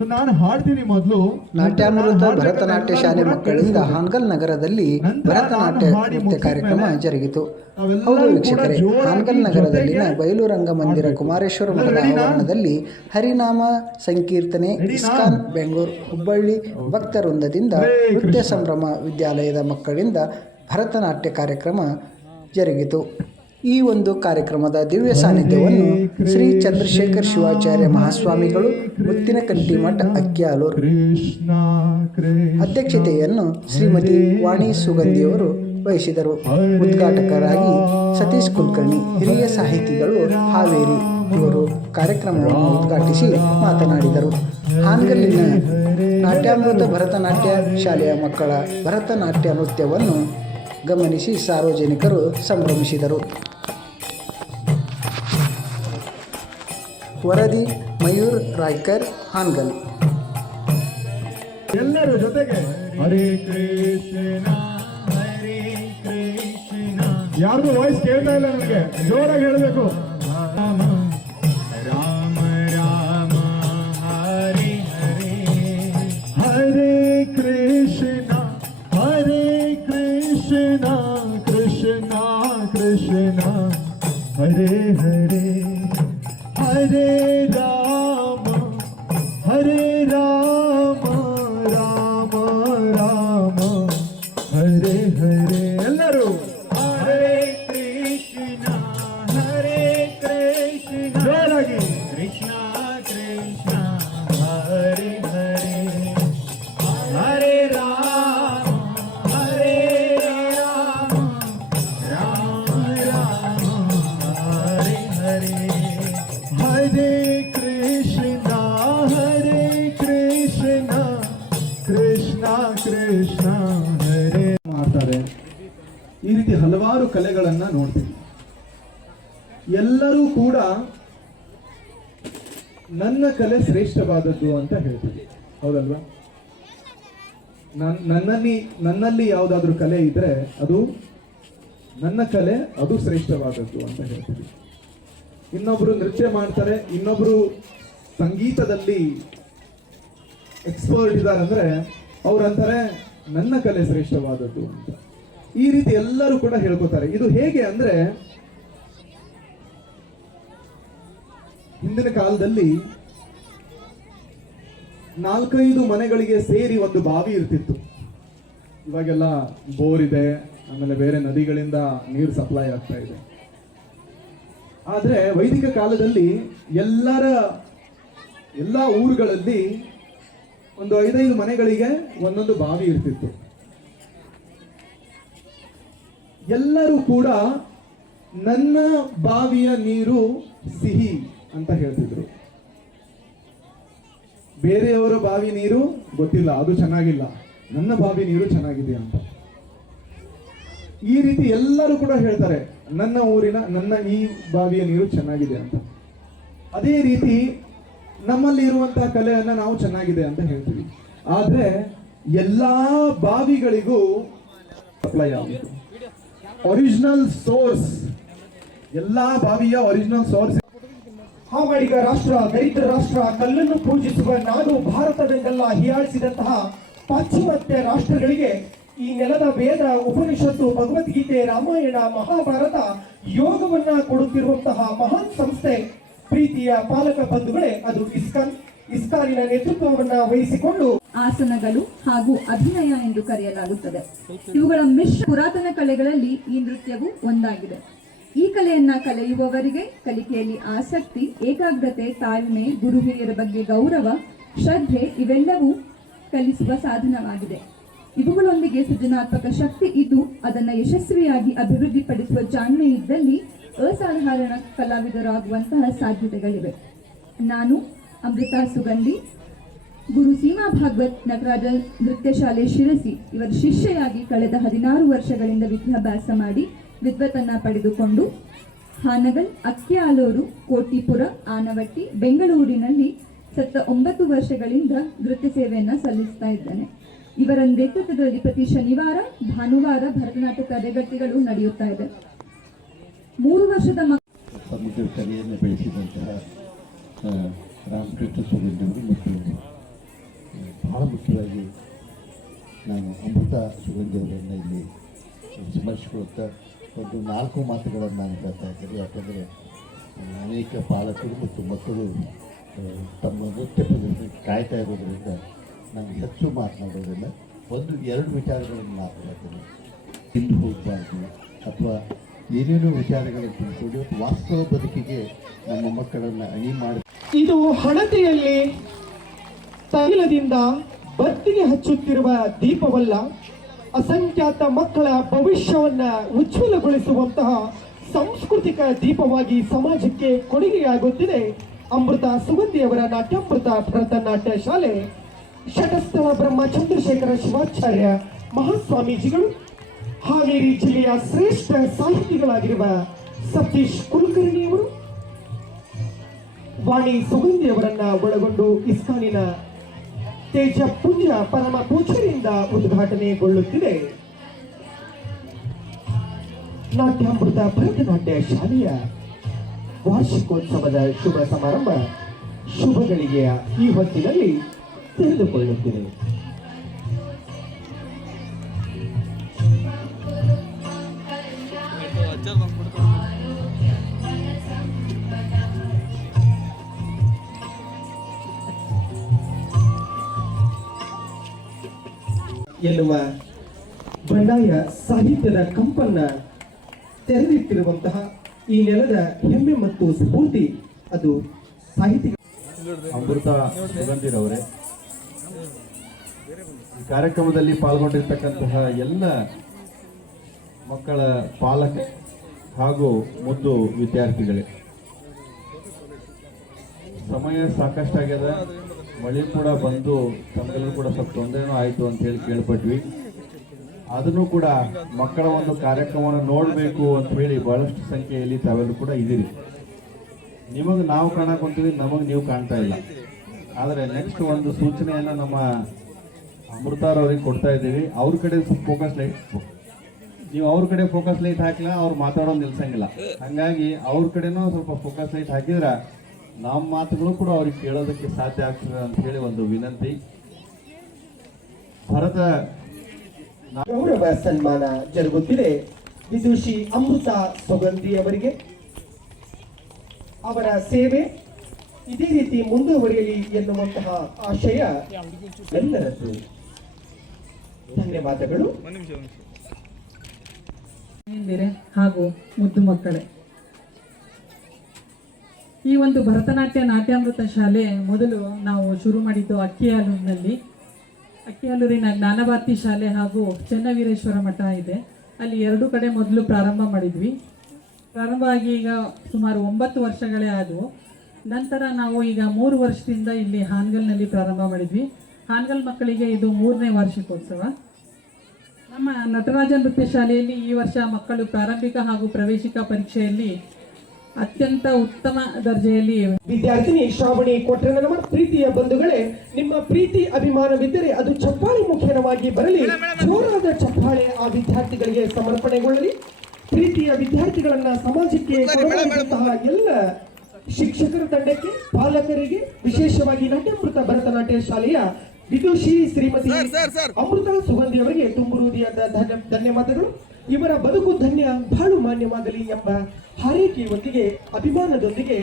ನಾನು ಹಾಡ್ತೀನಿ ಮೊದಲು. ನಾಟ್ಯಾಮೃತ ಭರತನಾಟ್ಯ ಶಾಲೆ ಮಕ್ಕಳಿಂದ ಹಾನಗಲ್ ನಗರದಲ್ಲಿ ಭರತನಾಟ್ಯ ನೃತ್ಯ ಕಾರ್ಯಕ್ರಮ ಜರುಗಿತು. ಹೌದು ವೀಕ್ಷಕರೇ, ಹಾನಗಲ್ ನಗರದಲ್ಲಿನ ಬಯಲು ರಂಗಮಂದಿರ ಕುಮಾರೇಶ್ವರ ಮಠದ ಆವರಣದಲ್ಲಿ ಹರಿನಾಮ ಸಂಕೀರ್ತನೆ ಇಸ್ಕಾನ್ ಬೆಂಗಳೂರು ಹುಬ್ಬಳ್ಳಿ ಭಕ್ತವೃಂದದಿಂದ ನೃತ್ಯ ಸಂಭ್ರಮ ವಿದ್ಯಾಲಯದ ಮಕ್ಕಳಿಂದ ಭರತನಾಟ್ಯ ಕಾರ್ಯಕ್ರಮ ಜರುಗಿತು. ಈ ಒಂದು ಕಾರ್ಯಕ್ರಮದ ದಿವ್ಯ ಸಾನ್ನಿಧ್ಯವನ್ನು ಶ್ರೀ ಚಂದ್ರಶೇಖರ್ ಶಿವಾಚಾರ್ಯ ಮಹಾಸ್ವಾಮಿಗಳು ಮುತ್ತಿನಕಂಟಿ ಮಠ ಅಕ್ಯಾಲೂರು, ಅಧ್ಯಕ್ಷತೆಯನ್ನು ಶ್ರೀಮತಿ ವಾಣಿ ಸುಗಂಧಿಯವರು ವಹಿಸಿದರು. ಉದ್ಘಾಟಕರಾಗಿ ಸತೀಶ್ ಕುಲಕರ್ಣಿ, ಹಿರಿಯ ಸಾಹಿತಿಗಳು ಹಾವೇರಿ ಇವರು ಕಾರ್ಯಕ್ರಮವನ್ನು ಉದ್ಘಾಟಿಸಿ ಮಾತನಾಡಿದರು. ಹಾನಗಲ್ಲಿನ ನಾಟ್ಯಾಮೃತ ಭರತನಾಟ್ಯ ಶಾಲೆಯ ಮಕ್ಕಳ ಭರತನಾಟ್ಯ ನೃತ್ಯವನ್ನು ಗಮನಿಸಿ ಸಾರ್ವಜನಿಕರು ಸಂಭ್ರಮಿಸಿದರು. ವರದಿ ಮಯೂರ್ ರಾಯ್ಕರ್, ಹಾನಗಲ್. ಎಲ್ಲರೂ ಜೊತೆಗೆ ಹರೇ ಕೃಷ್ಣ ಹರೇ ಕೃಷ್ಣ. ಯಾರ್ದು ವಾಯ್ಸ್ ಕೇಳ್ತಾ ಇಲ್ಲ ನನಗೆ, ಜೋರಾಗಿ ಹೇಳಬೇಕು. ರಾಮ ರಾಮ ರಾಮ ಹರೇ ಹರೇ ಹರೇ ಕೃಷ್ಣ ಹರೇ ಕೃಷ್ಣ ಕೃಷ್ಣ ಕೃಷ್ಣ ಹರೇ ಹರೇ ಹರೇ ರಾಮ ರಾಮ ರಾಮ ಹರೇ ಹರೇ. ಎಲ್ಲರೂ ಹರೇ ಕೃಷ್ಣ ಜೋರಾಗಿ ಕೃಷ್ಣ ಕೃಷ್ಣ ಹರೇ ಹರೇ ಹರೇ ರಾಮ ರಾಮ ರಾಮ ಹರೇ ಹರೇ ಹರೇ ಕೃಷ್ಣ ಕೃಷ್ಣ ಕೃಷ್ಣ ಹರೇ ಮಾಡ್ತಾರೆ. ಈ ರೀತಿ ಹಲವಾರು ಕಲೆಗಳನ್ನ ನೋಡ್ತೀವಿ. ಎಲ್ಲರೂ ಕೂಡ ನನ್ನ ಕಲೆ ಶ್ರೇಷ್ಠವಾದದ್ದು ಅಂತ ಹೇಳ್ತೀವಿ, ಹೌದಲ್ವಾ? ನನ್ನಲ್ಲಿ ಯಾವುದಾದ್ರೂ ಕಲೆ ಇದ್ರೆ ಅದು ನನ್ನ ಕಲೆ, ಅದು ಶ್ರೇಷ್ಠವಾದದ್ದು ಅಂತ ಹೇಳ್ತೀವಿ. ಇನ್ನೊಬ್ರು ನೃತ್ಯ ಮಾಡ್ತಾರೆ, ಇನ್ನೊಬ್ರು ಸಂಗೀತದಲ್ಲಿ ಎಕ್ಸ್ಪರ್ಟ್ ಇದ್ದಾರೆ ಅಂದ್ರೆ ಅವ್ರಂತಾರೆ ನನ್ನ ಕಲೆ ಶ್ರೇಷ್ಠವಾದದ್ದು ಅಂತ. ಈ ರೀತಿ ಎಲ್ಲರೂ ಕೂಡ ಹೇಳ್ಕೊತಾರೆ. ಇದು ಹೇಗೆ ಅಂದ್ರೆ, ಹಿಂದಿನ ಕಾಲದಲ್ಲಿ 4-5 ಮನೆಗಳಿಗೆ ಸೇರಿ ಒಂದು ಬಾವಿ ಇರ್ತಿತ್ತು. ಇವಾಗೆಲ್ಲ ಬೋರ್ ಇದೆ, ಆಮೇಲೆ ಬೇರೆ ನದಿಗಳಿಂದ ನೀರು ಸಪ್ಲೈ ಆಗ್ತಾ ಇದೆ. ಆದ್ರೆ ವೈದಿಕ ಕಾಲದಲ್ಲಿ ಎಲ್ಲ ಊರುಗಳಲ್ಲಿ ಒಂದು 5-5 ಮನೆಗಳಿಗೆ ಒಂದೊಂದು ಬಾವಿ ಇರ್ತಿತ್ತು. ಎಲ್ಲರೂ ಕೂಡ ನನ್ನ ಬಾವಿಯ ನೀರು ಸಿಹಿ ಅಂತ ಹೇಳ್ತಿದ್ರು. ಬೇರೆಯವರ ಬಾವಿ ನೀರು ಗೊತ್ತಿಲ್ಲ, ಅದು ಚೆನ್ನಾಗಿಲ್ಲ, ನನ್ನ ಬಾವಿ ನೀರು ಚೆನ್ನಾಗಿದೆ ಅಂತ. ಈ ರೀತಿ ಎಲ್ಲರೂ ಕೂಡ ಹೇಳ್ತಾರೆ ನನ್ನ ಊರಿನ, ನನ್ನ ಈ ಬಾವಿಯ ನೀರು ಚೆನ್ನಾಗಿದೆ ಅಂತ. ಅದೇ ರೀತಿ ನಮ್ಮಲ್ಲಿ ಇರುವಂತಹ ಕಲೆಯನ್ನ ನಾವು ಚೆನ್ನಾಗಿದೆ ಅಂತ ಹೇಳ್ತೀವಿ. ಆದ್ರೆ ಎಲ್ಲಾ ಬಾವಿಗಳಿಗೂ ಸಪ್ಲೈ ಆಗುತ್ತೆ. ಒರಿಜಿನಲ್ ಸೋರ್ಸ್, ಎಲ್ಲಾ ಬಾವಿಯ ಒರಿಜಿನಲ್ ಸೋರ್ಸ್. ಹಾವಾಡಿಗ ರಾಷ್ಟ್ರ, ದರಿದ್ರ ರಾಷ್ಟ್ರ, ಕಲ್ಲನ್ನು ಪೂಜಿಸುವ ನಾಡು ಭಾರತವೆಂದೆಲ್ಲ ಹೀಯಾಳಿಸಿದಂತಹ ಪಾಶ್ಚಿಮಾತ್ಯ ರಾಷ್ಟ್ರಗಳಿಗೆ ಈ ನೆಲದ ವೇದ, ಉಪನಿಷತ್ತು, ಭಗವದ್ಗೀತೆ, ರಾಮಾಯಣ, ಮಹಾಭಾರತ ಯೋಗವನ್ನ ಕೊಡುತ್ತಿರುವಂತಹ ಮಹಾನ್ ಸಂಸ್ಥೆ ಪ್ರೀತಿಯ ಪಾಲಕ ಬಂಧುಗಳೇ, ಅದು ಇಸ್ಕಾನಿನ ನೇತೃತ್ವವನ್ನ ವಹಿಸಿಕೊಂಡು ಆಸನಗಳು ಹಾಗೂ ಅಭಿನಯ ಎಂದು ಕರೆಯಲಾಗುತ್ತದೆ. ಇವುಗಳ ಮಿಶ್ರ ಪುರಾತನ ಕಲೆಗಳಲ್ಲಿ ಈ ನೃತ್ಯವು ಒಂದಾಗಿದೆ. ಈ ಕಲೆಯನ್ನ ಕಲಿಯುವವರಿಗೆ ಕಲಿಕೆಯಲ್ಲಿ ಆಸಕ್ತಿ, ಏಕಾಗ್ರತೆ, ತಾಳ್ಮೆ, ಗುರು ಹಿರಿಯರ ಬಗ್ಗೆ ಗೌರವ, ಶ್ರದ್ಧೆ ಇವೆಲ್ಲವೂ ಕಲಿಸುವ ಸಾಧನವಾಗಿದೆ. ಇವುಗಳೊಂದಿಗೆ ಸೃಜನಾತ್ಮಕ ಶಕ್ತಿ ಇದ್ದು ಅದನ್ನು ಯಶಸ್ವಿಯಾಗಿ ಅಭಿವೃದ್ಧಿಪಡಿಸುವ ಜಾಣ್ಮೆ ಇದ್ದಲ್ಲಿ ಅಸಾಧಾರಣ ಕಲಾವಿದರಾಗುವಂತಹ ಸಾಧ್ಯತೆಗಳಿವೆ. ನಾನು ಅಮೃತಾ ಸುಗಂಧಿ, ಗುರು ಸೀಮಾ ಭಾಗವತ್ ನಟರಾಜ ನೃತ್ಯ ಶಾಲೆ ಶಿರಸಿ ಇವರ ಶಿಷ್ಯೆಯಾಗಿ ಕಳೆದ 16 ವರ್ಷಗಳಿಂದ ವಿದ್ಯಾಭ್ಯಾಸ ಮಾಡಿ ವಿದ್ವತ್ತನ್ನ ಪಡೆದುಕೊಂಡು ಹಾನಗಲ್, ಅಕ್ಕಿಆಲೂರು, ಕೋಟಿಪುರ, ಆನವಟ್ಟಿ, ಬೆಂಗಳೂರಿನಲ್ಲಿ 9 ವರ್ಷಗಳಿಂದ ನೃತ್ಯ ಸೇವೆಯನ್ನ ಸಲ್ಲಿಸ್ತಾ ಇದ್ದೇನೆ. ಇವರ ನೇತೃತ್ವದಲ್ಲಿ ಪ್ರತಿ ಶನಿವಾರ, ಭಾನುವಾರ ಭರತನಾಟ್ಯ ತರಗತಿಗಳು ನಡೆಯುತ್ತಾ ಇದೆ. 3 ವರ್ಷದ ಸಮಗ್ರ ಕಲೆಯನ್ನು ಬೆಳೆಸಿದಂತಹ ರಾಮಕೃಷ್ಣ ಸುಗಂಧಿಯವರು ಮತ್ತು ಮೊದಲನೇದಾಗಿ ನಾನು ಅಮೃತ ಸುಗಂಧಿ ಅವರನ್ನು ಇಲ್ಲಿ ಸ್ಮರಿಸಿಕೊಳ್ಳುತ್ತಾ ಒಂದು 4 ಮಾತುಗಳನ್ನು ನಾನು ಹೇಳ್ತಾ ಇದ್ದೇನೆ. ಯಾಕಂದರೆ ಅನೇಕ ಪಾಲಕರು ಮತ್ತು ಮಕ್ಕಳು ತಮ್ಮ ನೃತ್ಯ ಪ್ರದರ್ಶನ ಕಾಯ್ತಾ ಇರೋದರಿಂದ ನಾನು ಹೆಚ್ಚು ಮಾತನಾಡೋದಿಲ್ಲ. 1-2 ವಿಚಾರಗಳನ್ನು ಮಾತನಾಡ್ತೇನೆ. ಹಿಂದೆ ಹೋಗಬಾರ್ದು ಅಥವಾ ಏನೇನೋ ವಿಚಾರಗಳನ್ನು ತಿಳ್ಕೊಂಡು ವಾಸ್ತವ ಬದುಕಿಗೆ ನಮ್ಮ ಮಕ್ಕಳನ್ನು ಅಣಿ ಮಾಡಿ ಇದು ಹಣತೆಯಲ್ಲಿ ತೈಲದಿಂದ ಬತ್ತಿಗೆ ಹಚ್ಚುತ್ತಿರುವ ದೀಪವಲ್ಲ, ಅಸಂಖ್ಯಾತ ಮಕ್ಕಳ ಭವಿಷ್ಯವನ್ನ ಉಜ್ವಲಗೊಳಿಸುವಂತಹ ಸಾಂಸ್ಕೃತಿಕ ದೀಪವಾಗಿ ಸಮಾಜಕ್ಕೆ ಕೊಡುಗೆಯಾಗುತ್ತಿದೆ ಅಮೃತ ಸುಗಂಧಿಯವರ ನಾಟ್ಯಾಮೃತ ಭರತನಾಟ್ಯ ಶಾಲೆ. ಶಟಸ್ಥಳ ಬ್ರಹ್ಮ ಚಂದ್ರಶೇಖರ ಶಿವಾಚಾರ್ಯ ಮಹಾಸ್ವಾಮೀಜಿಗಳು, ಹಾವೇರಿ ಜಿಲ್ಲೆಯ ಶ್ರೇಷ್ಠ ಸಾಹಿತಿಗಳಾಗಿರುವ ಸತೀಶ್ ಕುಲಕರ್ಣಿಯವರು, ವಾಣಿ ಸುಗಂಧಿಯವರನ್ನ ಒಳಗೊಂಡು ಇಸ್ಕಾನಿನ ತೇಜ ಪುಂಜ ಪರಮ ಪೂಜಾರಿಯಿಂದ ಉದ್ಘಾಟನೆಗೊಳ್ಳುತ್ತಿದೆ ನಾಟ್ಯಾಮೃತ ಭರತನಾಟ್ಯ ಶಾಲೆಯ ವಾರ್ಷಿಕೋತ್ಸವದ ಶುಭ ಸಮಾರಂಭ ಶುಭಗಳಿಗೆಯ ಈ ಹೊತ್ತಿನಲ್ಲಿ ತೆರೆದುಕೊಳ್ಳುತ್ತಿದೆ. ಎನ್ನುವ ಬಂಡಾಯ ಸಾಹಿತ್ಯದ ಕಂಪನ್ನ ತೆರೆದಿಟ್ಟಿರುವಂತಹ ಈ ನೆಲದ ಹೆಮ್ಮೆ ಮತ್ತು ಸ್ಫೂರ್ತಿ ಅದು ಸಾಹಿತ್ಯ ಅಮೃತ ಸುಗಂಧಿರವರೇ, ಈ ಕಾರ್ಯಕ್ರಮದಲ್ಲಿ ಪಾಲ್ಗೊಂಡಿರ್ತಕ್ಕಂತಹ ಎಲ್ಲ ಮಕ್ಕಳ ಪಾಲಕ ಹಾಗೂ ಮುದ್ದು ವಿದ್ಯಾರ್ಥಿಗಳೇ, ಸಮಯ ಸಾಕಷ್ಟಾಗ್ಯದ, ಮಳೆ ಕೂಡ ಬಂದು ತಮಗೆಲ್ಲರೂ ಕೂಡ ಸ್ವಲ್ಪ ತೊಂದರೆನೂ ಆಯಿತು ಅಂತ ಹೇಳಿ ಕೇಳ್ಪಟ್ವಿ. ಅದನ್ನು ಕೂಡ ಮಕ್ಕಳ ಒಂದು ಕಾರ್ಯಕ್ರಮವನ್ನು ನೋಡಬೇಕು ಅಂತ ಹೇಳಿ ಬಹಳಷ್ಟು ಸಂಖ್ಯೆಯಲ್ಲಿ ತಾವೆಲ್ಲರೂ ಕೂಡ ಇದ್ದೀರಿ. ನಿಮಗೆ ನಾವು ಕಾಣಕೊಂತೀವಿ, ನಮಗೆ ನೀವು ಕಾಣ್ತಾ ಇಲ್ಲ. ಆದರೆ ನೆಕ್ಸ್ಟ್ ಒಂದು ಸೂಚನೆಯನ್ನು ನಮ್ಮ ಅಮೃತಾರವ್ರಿಗೆ ಕೊಡ್ತಾ ಇದ್ದೀವಿ. ಅವ್ರ ಕಡೆ ಸ್ವಲ್ಪ ಫೋಕಸ್ ಲೈಟ್, ನೀವು ಅವ್ರ ಕಡೆ ಫೋಕಸ್ ಲೈಟ್ ಹಾಕಿಲ್ಲ ಅವ್ರು ಮಾತಾಡೋದು ನಿಲ್ಸಂಗಿಲ್ಲ. ಹಾಗಾಗಿ ಅವ್ರ ಕಡೆನೂ ಸ್ವಲ್ಪ ಫೋಕಸ್ ಲೈಟ್ ಹಾಕಿದ್ರೆ ನಮ್ಮ ಮಾತುಗಳು ಕೂಡ ಅವ್ರಿಗೆ ಕೇಳೋದಕ್ಕೆ ಸಾಧ್ಯ ಆಗ್ತದೆ ಅಂತ ಹೇಳಿ ಒಂದು ವಿನಂತಿ. ಭರತ ಗೌರವ ಸನ್ಮಾನ ಜರುಗುತ್ತಿದೆ ವಿದುಷಿ ಅಮೃತ ಸುಗಂಧಿ ಅವರಿಗೆ. ಅವರ ಸೇವೆ ಇದೇ ರೀತಿ ಮುಂದುವರಿಯಲಿ ಎನ್ನುವಂತಹ ಆಶಯ ಎಲ್ಲರದ್ದು. ಧನ್ಯವಾದಗಳು. ಹಾಗೂ ಮುದ್ದು ಮಕ್ಕಳೇ, ಈ ಒಂದು ಭರತನಾಟ್ಯ ನಾಟ್ಯಾಮೃತ ಶಾಲೆ ಮೊದಲು ನಾವು ಶುರು ಮಾಡಿದ್ದು ಅಕ್ಕಿಯಾಲೂರಿನ ಜ್ಞಾನಭಾರತಿ ಶಾಲೆ ಹಾಗೂ ಚೆನ್ನವೀರೇಶ್ವರ ಮಠ ಇದೆ. ಅಲ್ಲಿ 2 ಕಡೆ ಮೊದಲು ಪ್ರಾರಂಭ ಮಾಡಿದ್ವಿ. ಪ್ರಾರಂಭ ಆಗಿ ಈಗ ಸುಮಾರು 9 ವರ್ಷಗಳೇ ಆದವು. ನಂತರ ನಾವು ಈಗ 3 ವರ್ಷದಿಂದ ಇಲ್ಲಿ ಹಾನಗಲ್ನಲ್ಲಿ ಪ್ರಾರಂಭ ಮಾಡಿದ್ವಿ. ಹಾನಗಲ್ ಮಕ್ಕಳಿಗೆ ಇದು 3ನೇ ವಾರ್ಷಿಕೋತ್ಸವ. ನಮ್ಮ ನಟರಾಜ ನೃತ್ಯ ಶಾಲೆಯಲ್ಲಿ ಈ ವರ್ಷ ಮಕ್ಕಳು ಪ್ರಾರಂಭಿಕ ಹಾಗೂ ಪ್ರವೇಶಿಕ ಪರೀಕ್ಷೆಯಲ್ಲಿ ಅತ್ಯಂತ ಉತ್ತಮ ದರ್ಜೆಯಲ್ಲಿ ವಿದ್ಯಾರ್ಥಿನಿ ಶ್ರಾವಣಿ ಕೊಟ್ರೇನಮ್ಮ. ಪ್ರೀತಿಯ ಬಂಧುಗಳೇ, ನಿಮ್ಮ ಪ್ರೀತಿ ಅಭಿಮಾನವಿದ್ದರೆ ಅದು ಚಪ್ಪಾಳೆ ಮುಖೇನವಾಗಿ ಬರಲಿ. ಜೋರಾದ ಚಪ್ಪಾಳೆ ಆ ವಿದ್ಯಾರ್ಥಿಗಳಿಗೆ ಸಮರ್ಪಣೆಗೊಳ್ಳಲಿ. ಪ್ರೀತಿಯ ವಿದ್ಯಾರ್ಥಿಗಳನ್ನ ಸಮಾಜಕ್ಕೆ ಕೊಡಬೇಕಾದಂತಹ ಎಲ್ಲ ಶಿಕ್ಷಕರ ತಂಡಕ್ಕೆ, ಪಾಲಕರಿಗೆ, ವಿಶೇಷವಾಗಿ ನಾಟ್ಯಾಮೃತ ಭರತನಾಟ್ಯ ಶಾಲೆಯ ವಿದುಷಿ ಶ್ರೀಮತಿ ಅಮೃತ ಸುಗಂಧಿ ಅವರಿಗೆ ತುಂಬು ಹೃದಯದ ಧನ್ಯವಾದಗಳು. ಇವರ ಬದುಕು ಧನ್ಯ, ಬಾಳು ಮಾನ್ಯವಾಗಲಿ ಎಂಬ ಹಾರೈಕೆಯೊಂದಿಗೆ, ಅಭಿಮಾನದೊಂದಿಗೆ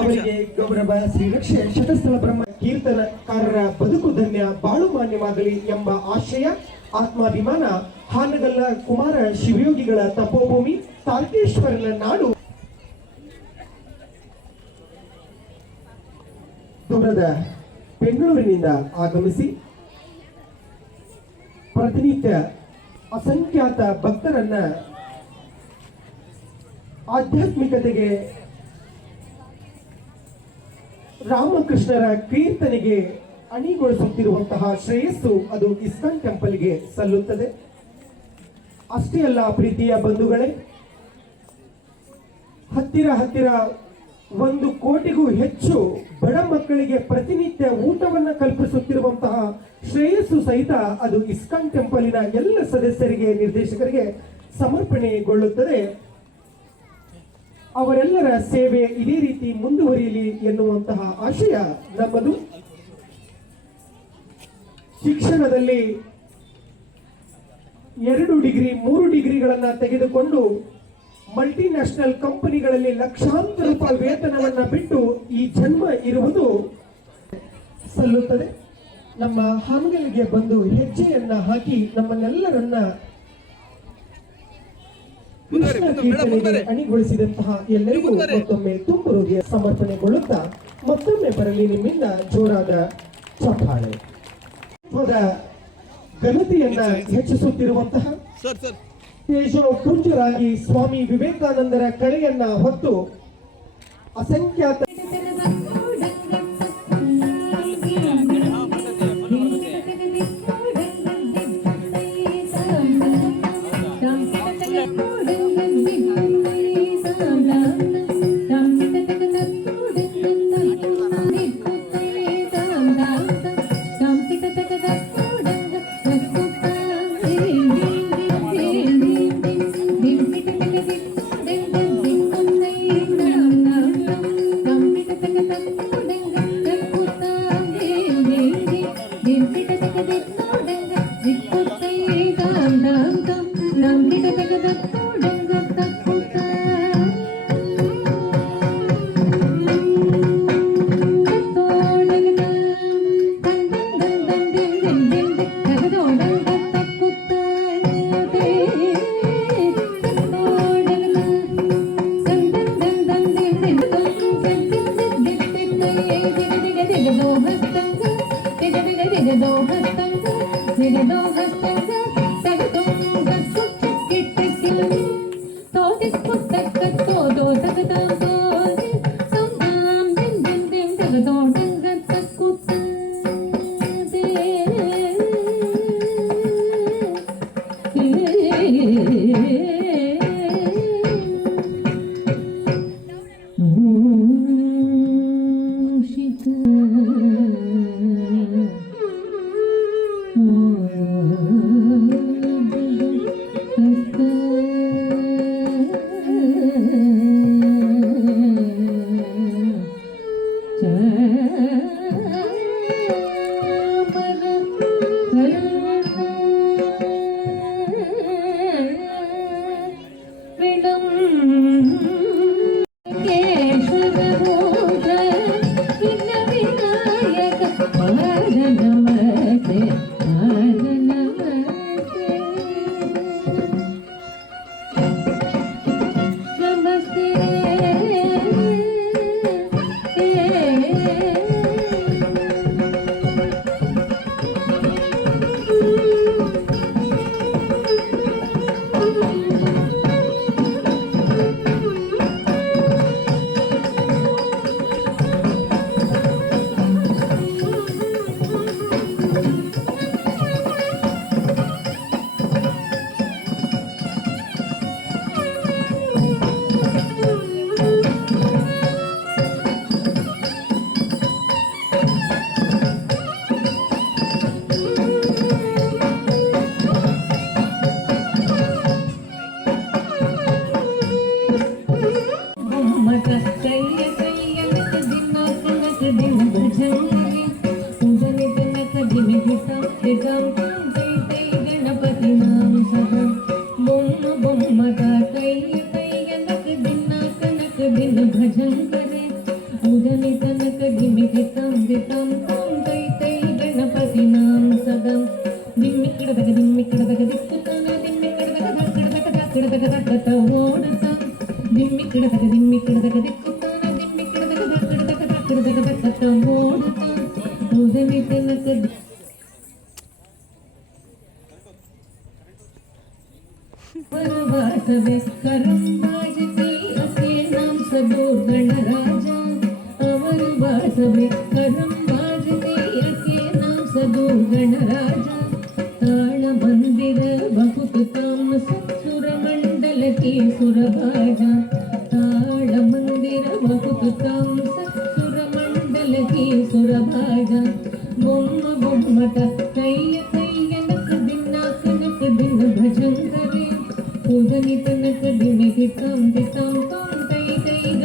ಅವರಿಗೆ ಗೌರವ ಶ್ರೀರಕ್ಷೆ ಶತಸ್ಥಳ ಬ್ರಹ್ಮ ಕೀರ್ತನಕಾರರ ಬದುಕು ಧನ್ಯ, ಬಾಳು ಮಾನ್ಯವಾಗಲಿ ಎಂಬ ಆಶಯ, ಆತ್ಮಾಭಿಮಾನ. ಹಾನಗಲ್ಲ ಕುಮಾರ ಶಿವಯೋಗಿಗಳ ತಪೋಭೂಮಿ, ತಾರಕೇಶ್ವರನ ನಾಡು. ದೂರದ ಬೆಂಗಳೂರಿನಿಂದ ಆಗಮಿಸಿ ಪ್ರತಿನಿತ್ಯ ಅಸಂಖ್ಯಾತ ಭಕ್ತರನ್ನ ಆಧ್ಯಾತ್ಮಿಕತೆಗೆ, ರಾಮಕೃಷ್ಣರ ಕೀರ್ತನೆಗೆ ಅಣಿಗೊಳಿಸುತ್ತಿರುವಂತಹ ಶ್ರೇಯಸ್ಸು ಅದು ಇಸ್ಕಾನ್ ಟೆಂಪಲ್ಗೆ ಸಲ್ಲುತ್ತದೆ. ಅಷ್ಟೇ ಅಲ್ಲ ಪ್ರೀತಿಯ ಬಂಧುಗಳೇ, ಹತ್ತಿರ 1 ಕೋಟಿಗೂ ಹೆಚ್ಚು ಬಡ ಮಕ್ಕಳಿಗೆ ಪ್ರತಿನಿತ್ಯ ಊಟವನ್ನು ಕಲ್ಪಿಸುತ್ತಿರುವಂತಹ ಶ್ರೇಯಸ್ಸು ಸಹಿತ ಅದು ಇಸ್ಕಾನ್ ಟೆಂಪಲಿನ ಎಲ್ಲ ಸದಸ್ಯರಿಗೆ, ನಿರ್ದೇಶಕರಿಗೆ ಸಮರ್ಪಣೆಗೊಳ್ಳುತ್ತದೆ. ಅವರೆಲ್ಲರ ಸೇವೆ ಇದೇ ರೀತಿ ಮುಂದುವರಿಯಲಿ ಎನ್ನುವಂತಹ ಆಶಯ ನಮ್ಮದು. ಶಿಕ್ಷಣದಲ್ಲಿ 2 ಡಿಗ್ರಿ 3 ಡಿಗ್ರಿಗಳನ್ನು ತೆಗೆದುಕೊಂಡು ಮಲ್ಟಿನ್ಯಾಷನಲ್ ಕಂಪನಿಗಳಲ್ಲಿ ಲಕ್ಷಾಂತರ ರೂಪಾಯಿ ವೇತನವನ್ನ ಬಿಟ್ಟು ಈ ಜನ್ಮ ಇರುವುದು ಸಲ್ಲುತ್ತದೆ. ನಮ್ಮ ಹಾನಗಲ್ಗೆ ಬಂದು ಹೆಜ್ಜೆಯನ್ನ ಹಾಕಿ ನಮ್ಮನ್ನೆಲ್ಲರನ್ನ ಕೃಷ್ಣ ಕೀರ್ತನೆಗೆ ಅಣಿಗೊಳಿಸಿದಂತಹ ಎಲ್ಲರಿಗೂ ಮತ್ತೊಮ್ಮೆ ತುಂಬು ಹೃದಯ ಸಮರ್ಪಣೆಗೊಳ್ಳುತ್ತಾ ಮತ್ತೊಮ್ಮೆ ಬರಲಿ ನಿಮ್ಮಿಂದ ಜೋರಾದ ಚಪ್ಪಾಳೆ. ಘನತೆಯನ್ನ ಹೆಚ್ಚಿಸುತ್ತಿರುವಂತಹ ತೇಜೋ ಪುಂಜರಾಗಿ ಸ್ವಾಮಿ ವಿವೇಕಾನಂದರ ಕಳೆಯನ್ನ ಹೊತ್ತು ಅಸಂಖ್ಯಾತ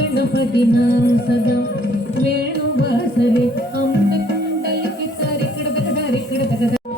गणपति नाम सदा वेणुवासरे अमृत कुंडल की तारी कड़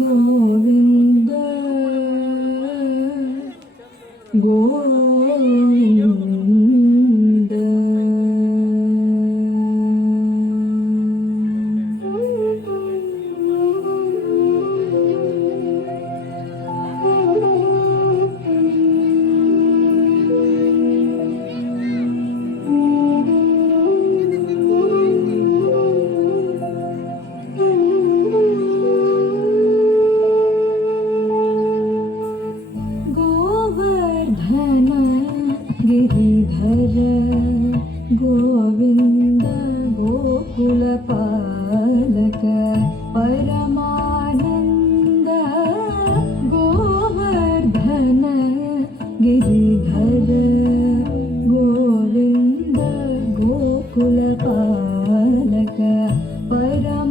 ಗೋವಿಂದ ಗೋವಿಂದ ಗೋವರ್ಧನ ಗಿರಿಧರ ಗೋವಿಂದ ಗೋಕುಲ ಪಾಲಕ ಪರಮಾನಂದ ಗೋವರ್ಧನ ಗಿರಿಧರ ಗೋವಿಂದ ಗೋಕುಲ ಪಾಲಕ ಪರಮಾನಂದ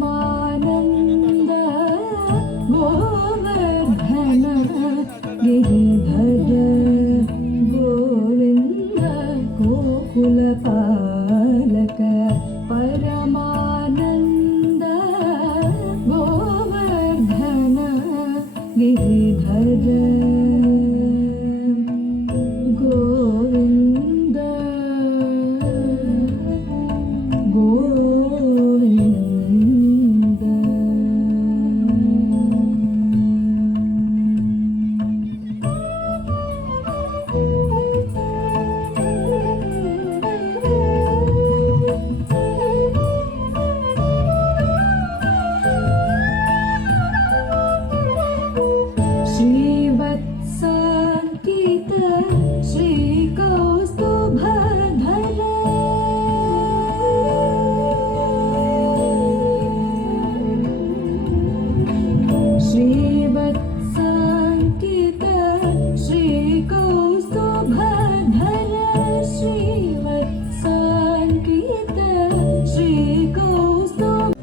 ಗೋವರ್ಧನ ಗಿರಿಧರ ಗೋವಿಂದ ಗೋಕುಲ ಪಾಲಕ ಪರಮಾನಂದ ಗೋವರ್ಧನ ಗಿರಿಧರ ಗೋವಿಂದ ಗೋವಿಂದ श्रीवत्साङ्कित श्रीकौस्तुभधर श्रीवत्साङ्कित श्रीकौस्तुभधर श्रीवत्साङ्कित श्रीकौस्तुभ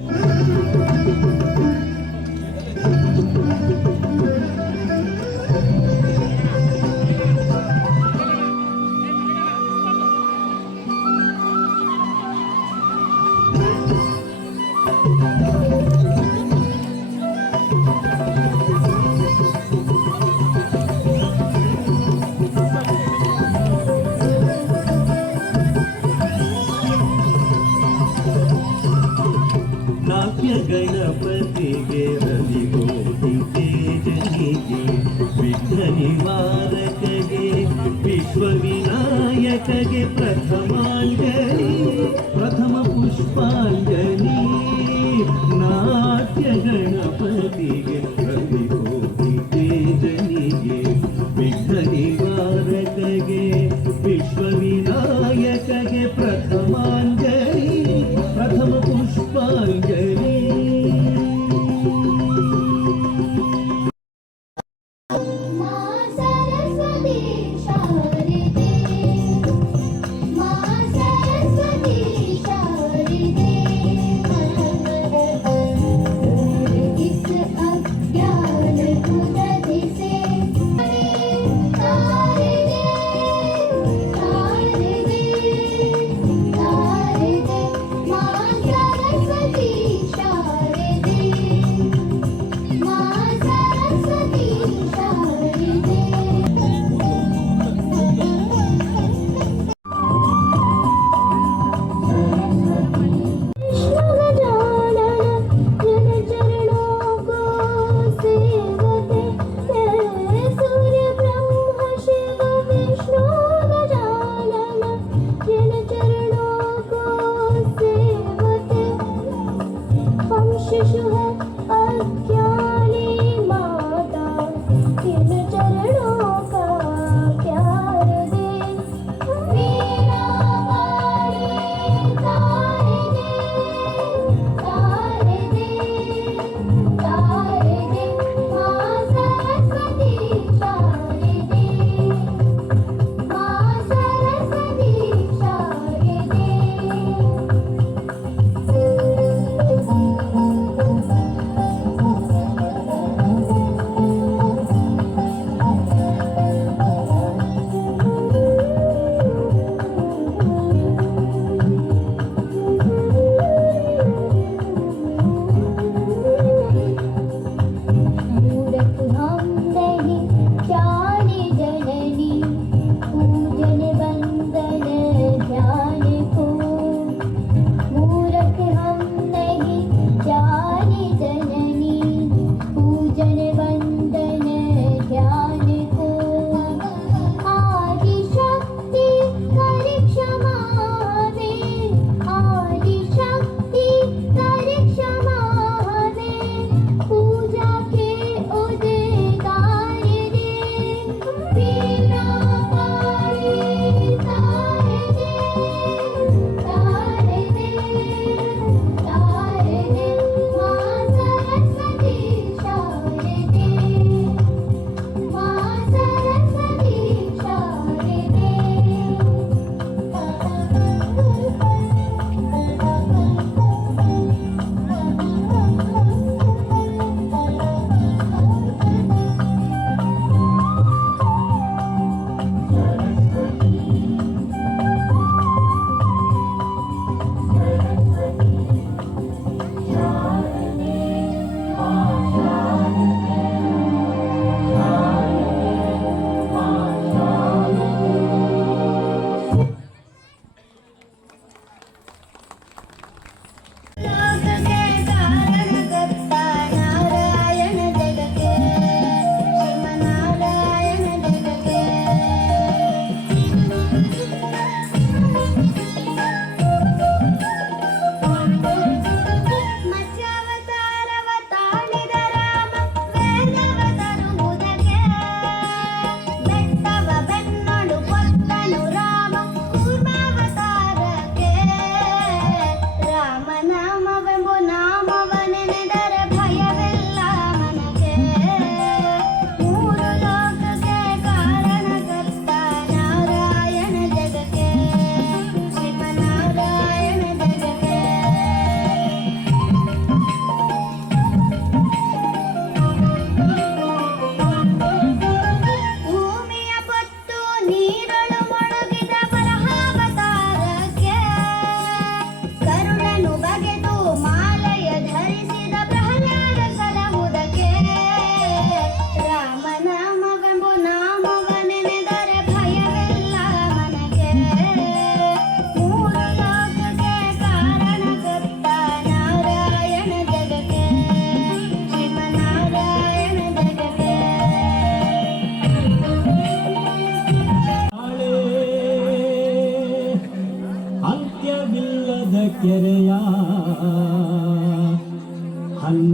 ನಾಟ್ಯ ಗಣಪತಿಗೆ ರವಿಗೋಟಿ ತೇಜನಿಗೆ ವಿಘ್ನ ನಿವಾರಕಗೆ ವಿಶ್ವವಿನಾಯಕಗೆ ಪ್ರಥಮಾಂಜಲಿ ಪ್ರಥಮ ಪುಷ್ಪಾಂಜಲಿ ನಾಟ್ಯ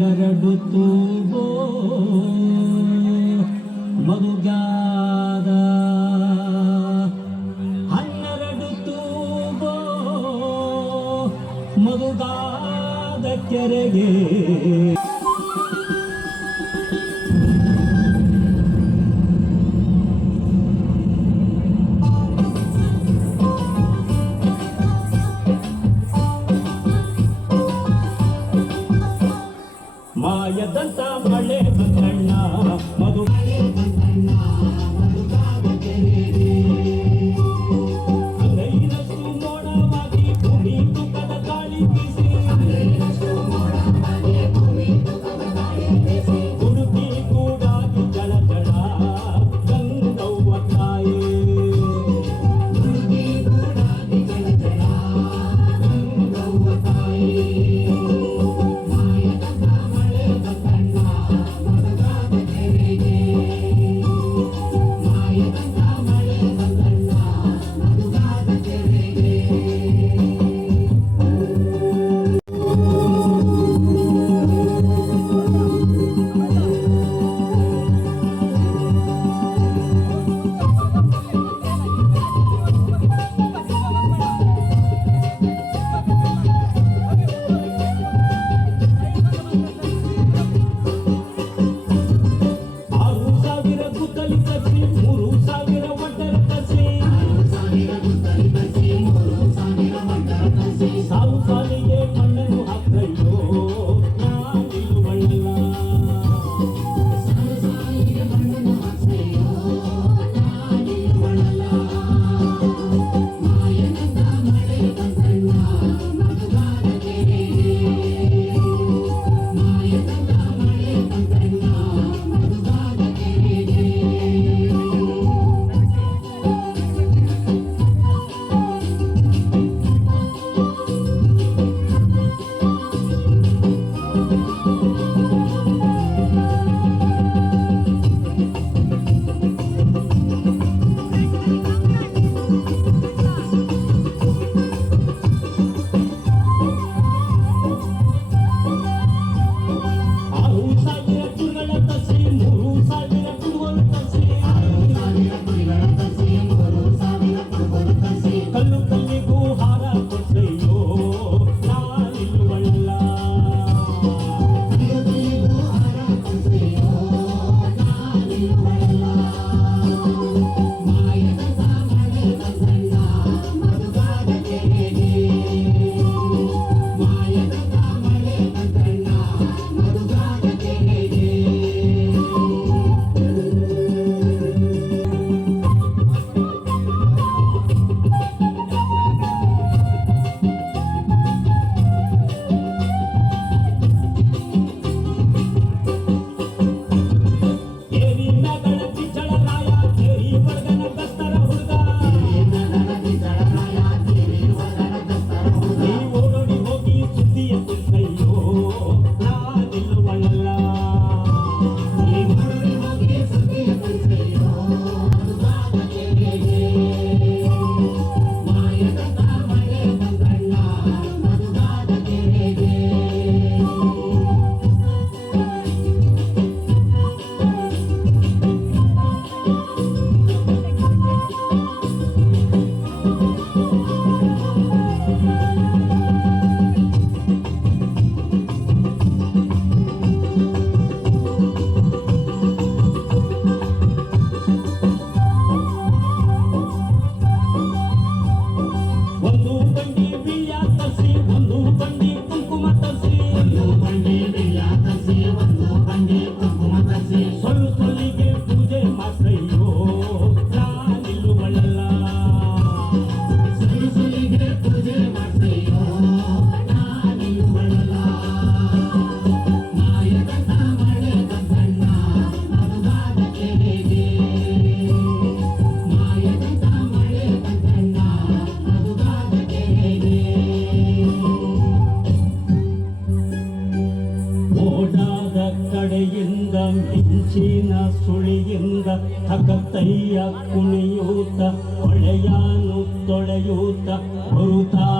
ಹನ್ನೆರಡು ತೂಬೋ ಮಧುಗಾದ 12 ತೂಬೋ ಮಧುಗಾದ ಕೆರೆಗೆ ಮಾಯದಂತ ಮಳೆ ಬಂದಣ್ಣ ಮಧು ಅಂಗೈನಷ್ಟು ಮೋಡವಾಗಿ ಭೂಮಿ ತುಕದ ಗಾಳಿ ಬೀಸಿ ಹುಡುಕಿ ಕೂಡಾಗಿ ಜಳ ಜಳ ಗಂಗವ್ವ ತಾಯಿ ಸಾಲು ಸಾಲಿಗೆ ಮಣ್ಣನ್ನು ಹಾಕಯ್ಯೋ ನಾನಿರುವಲ್ಲ ಕಲ್ಲು ಕಲ್ಲಿಗೂ ಹಾರ ಕೊಟ್ಟಯ್ಯೋ ನಾನಿರುವಲ್ಲ ಒಂದು ಬಂಡಿ ಬಿಯ್ಯ ತರಿಸಿ ಒಂದು ಬಂಡಿ ಕುಂಕುಮ ತರಿಸಿ ಸೊಳ್ಳು ಸೊಳ್ಳಿಗೆ ಪೂಜೆ ಮಾಡ್ಸಯ್ಯೋ ನಾನಿರುವಲ್ಲ ಓಡಾದ ಕಡೆಯಿಂದ ಮಿಂಚಿನ ಸುಳಿಯಿಂದ ಹಕತಯ್ಯ ಕುಣಿಯೂತ ಹೊಳೆಯಾನು ತೊಳೆಯೂತ ಬರುತ್ತಾ